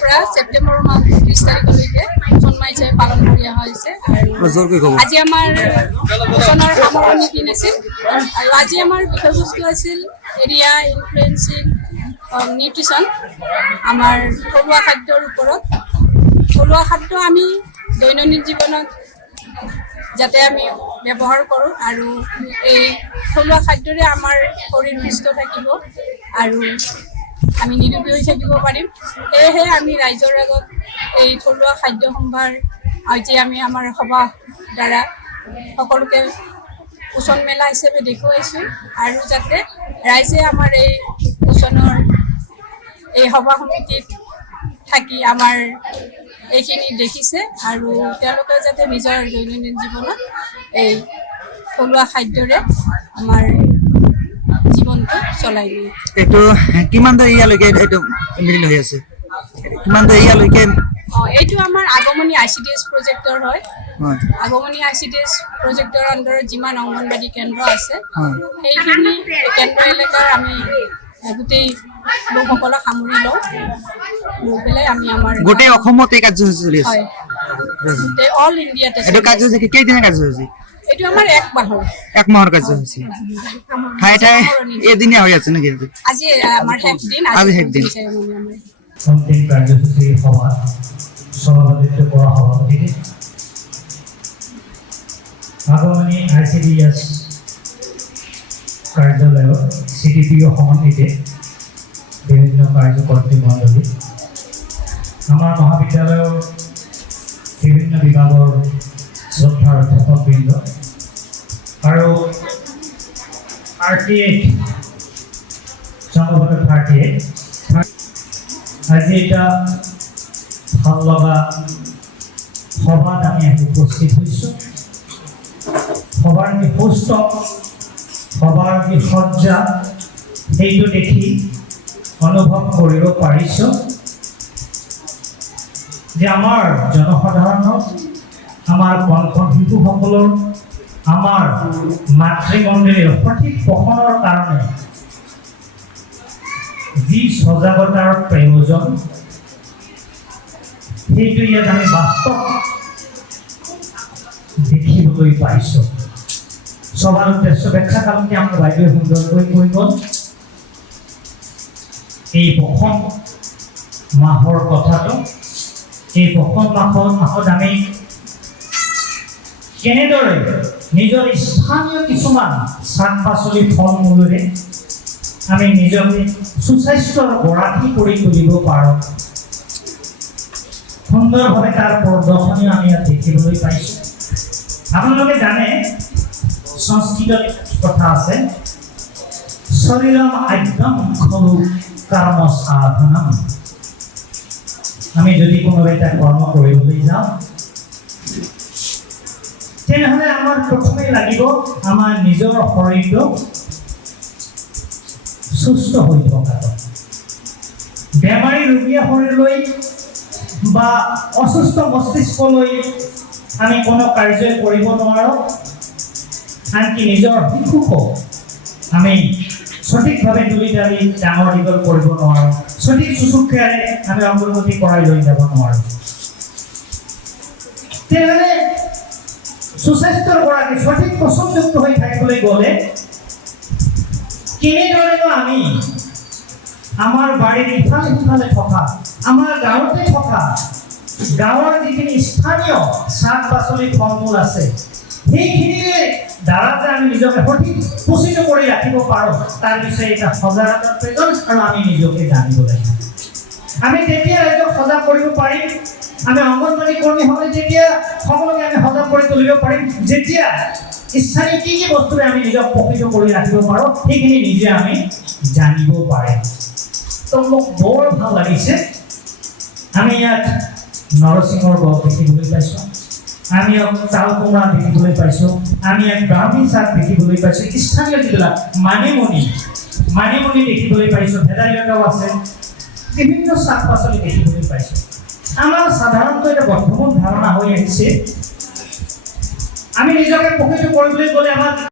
পৰা ছেপ্টেম্বৰ মাহ 30 তাৰিখলৈকে পোষণ মাহ হিচাপে পালন কৰি অহা হৈছে আৰু আজি আমাৰ পোষণৰ সামৰণি দিন আছিল আৰু আজি আমাৰ বিষয়বস্তু আছিল এৰিয়া ইনফ্লুৱেঞ্চিং নিউট্ৰিশ্যন আমাৰ থলুৱা খাদ্যৰ ওপৰত। থলুৱা খাদ্য আমি দৈনন্দিন জীৱনত যাতে আমি ব্যৱহাৰ কৰোঁ আৰু এই থলুৱা খাদ্যৰে আমাৰ শৰীৰ সুস্থ থাকিব আৰু আমি নিৰোগী হৈ থাকিব পাৰিম। সেয়েহে আমি ৰাইজৰ আগত এই থলুৱা খাদ্য সম্ভাৰ আজি আমি আমাৰ সভা দ্বাৰা সকলোকে পোষণ মেলা হিচাপে দেখুৱাইছোঁ আৰু যাতে ৰাইজে আমাৰ এই পোষণৰ এই সভা সমিতিত থাকি আমাৰ এইখিনি দেখিছে আৰু তেওঁলোকে যাতে নিজৰ দৈনন্দিন জীৱনত এই থলুৱা খাদ্যৰে আমাৰ জীৱনটো চলাই নিয়ে। এইটো কিমান ইয়ালৈকে এইটো মিল হৈ আছে, কিমান ইয়ালৈকে? এইটো আমাৰ আগমনী ICDS প্ৰজেক্টৰ হয়। আগমনী ICDS প্ৰজেক্টৰ আণ্ডাৰত যিমান অংগনবাড়ী কেন্দ্ৰ আছে সেইখিনি কেন্দ্ৰ এলেকাৰ আমি গোটেই লোকসকলক সামৰি লওঁ, লৈ পেলাই আমি আমাৰ গোটেই অসমত এই কাৰ্যসূচী চলি আছে। গোটেই অল ইণ্ডিয়াতে এইটো কাৰ্যসূচী কেইদিনীয়া কাৰ্যসূচী? এইটো আমাৰ এক মাহৰ কাৰ্যসূচী। ঠাই ঠাই এদিনীয়া হৈ আছে নেকি? আজি আমাৰ শেষ দিন। আজি শেষ দিন। অন্তিম কাৰ্যসূচী সভা সভাপতিত্ব কৰা সভাপতিকে আগমনী ICDS কাৰ্যালয়ৰ CDPO সমন্বিতে বিভিন্ন কাৰ্যকৰ্তী মণ্ডলী, আমাৰ মহাবিদ্যালয়ৰ বিভিন্ন বিভাগৰ শ্ৰদ্ধাৰ অধ্যাপকবৃন্দ আৰু RT8 সম্ভৱতঃ 38 আজি এটা ভাল লগা সভাত আমি উপস্থিত হৈছোঁ। সভাৰ যি সুস্থ, সভাৰ যি সজ্জা, সেইটো দেখি অনুভৱ কৰিব পাৰিছোঁ যে আমাৰ জনসাধাৰণৰ, আমাৰ কণ শিশুসকলৰ, আমাৰ মাতৃমণ্ডলীৰ সঠিক পোষণৰ কাৰণে যি সজাগতাৰ প্ৰয়োজন সেইটো ইয়াত আমি বাস্তৱ দেখিবলৈ পাইছোঁ। সভাৰ উদ্দেশ্য ব্যাখ্যা কালকে আমাৰ বাইদেৱে সুন্দৰকৈ কৈ গ'ল। এই পোষণ মাহৰ কথাটো, এই পোষণ মাহত আমি কেনেদৰে নিজৰ স্থানীয় কিছুমান শাক পাচলি ফল মূলেৰে আমি নিজকে সুস্বাস্থ্যৰ গৰাকী কৰি তুলিব পাৰোঁ, সুন্দৰভাৱে তাৰ প্ৰদৰ্শনী আমি ইয়াত দেখিবলৈ পাইছোঁ। আপোনালোকে জানে সংস্কৃতত কথা আছে, শৰীৰম আদ্যম খলু কৰ্ম সাধনম। আমি যদি কোনোবা এটা কৰ্ম কৰিবলৈ যাওঁ তেনেহ'লে আমাৰ প্ৰথমে লাগিব আমাৰ নিজৰ শৰীৰটো সুস্থ হৈ থকাটো। বেমাৰী ৰোগীয়া শৰীৰলৈ বা অসুস্থ মস্তিষ্কলৈ আমি কোনো কাৰ্য কৰিব নোৱাৰোঁ, আনকি নিজৰ শিশুকো আমি সঠিকভাৱে তুলি তালি ডাঙৰ দীঘল কৰিব নোৱাৰোঁ, সঠিক চুচুকীয়াৰে আমি অগ্ৰগতি কৰাই লৈ যাব নোৱাৰোঁ। তেনেহ'লে সুস্বাস্থ্যৰ গৰাকী সঠিক পচনযুক্ত হৈ থাকিবলৈ গ'লে কেনেদৰেনো আমি আমাৰ বাৰীৰ ইফালে সিফালে থকা, আমাৰ গাঁৱতে থকা গাঁৱৰ যিখিনি স্থানীয় শাক পাচলি ফল মূল আছে সেইখিনিৰে দ্বাৰা যে আমি নিজকে সঠিক পোষিত কৰি ৰাখিব পাৰোঁ তাৰ বিষয়ে এটা সজাগতাৰ প্ৰয়োজন আৰু আমি নিজকে জানিব লাগিব। আমি তেতিয়া ৰাইজক সজাগ কৰিব পাৰিম, আমি অংগনবাড়ী কৰ্মীসকলে তেতিয়া সকলোকে আমি সজাগ কৰি তুলিব পাৰিম যেতিয়া স্থানীয় কি কি বস্তুৰে আমি নিজক পোষিত কৰি ৰাখিব পাৰোঁ সেইখিনি নিজে আমি জানিব পাৰিম। তো মোক বৰ ভাল লাগিছে, আমি ইয়াত নৰসিংহৰ গছ দেখিবলৈ পাইছোঁ, আমি চাল কোমৰা দেখিবলৈ পাইছোঁ, আমি ইয়াত ব্ৰাহ্মী শাক দেখিবলৈ পাইছোঁ, স্থানীয় যিবিলাক মানিমুনি দেখিবলৈ পাইছোঁ, ভেদাইলতাও আছে, বিভিন্ন শাক পাচলি দেখিবলৈ পাইছোঁ। আমাৰ সাধাৰণতে এটা বৰ্তমান ধাৰণা হৈ আহিছে আমি নিজকে প্ৰকৃত কৰিবলৈ গ'লে আমাৰ